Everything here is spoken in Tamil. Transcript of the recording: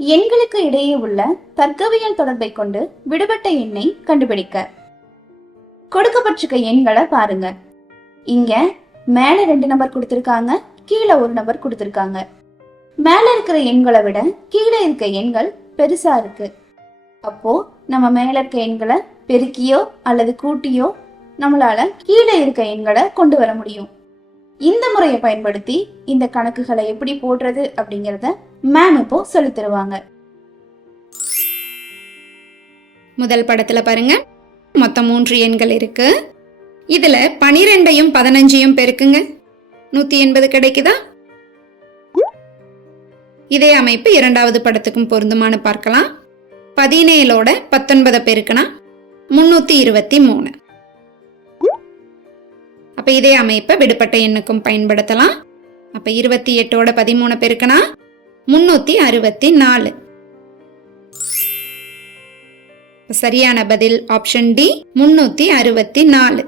எண்களுக்கு இடையே உள்ள தர்க்கவியல் தொடர்பை கொண்டு விடுபட்ட எண்ணை கண்டுபிடிக்க. கொடுக்கப்பட்டிருக்க எண்களை பாருங்க. இங்க மேல 2 நம்பர் கொடுத்திருக்காங்க, கீழே 1 நம்பர் கொடுத்திருக்காங்க. மேல இருக்கிற எண்களை விட கீழே இருக்க எண்கள் பெருசா இருக்கு. அப்போ நம்ம மேல இருக்க எண்களை பெருக்கியோ அல்லது கூட்டியோ நம்மளால கீழே இருக்க எண்களை கொண்டு வர முடியும். இந்த முறையை பயன்படுத்தி இந்த கணக்குகளை எப்படி போடுறது அப்படிங்கறத மேம் இப்போ சொல்லி தருவாங்க. முதல் படத்துல பாருங்க, மொத்தம் 3 எண்கள் இருக்கு. இதுல 12ஐயும் 15ஐயும் பெருக்குங்க, 180 கிடைக்குதா? இதே அமைப்பு இரண்டாவது படத்துக்கும் பொருந்துமானு பார்க்கலாம். 17ஓட 19 பெருக்குனா 323. அப்ப இதே அமைப்பை விடுபட்ட எண்ணுக்கும் பயன்படுத்தலாம். அப்ப 28ஓட 13 பெருக்குனா 364. சரியான பதில் ஆப்ஷன் டி, 364.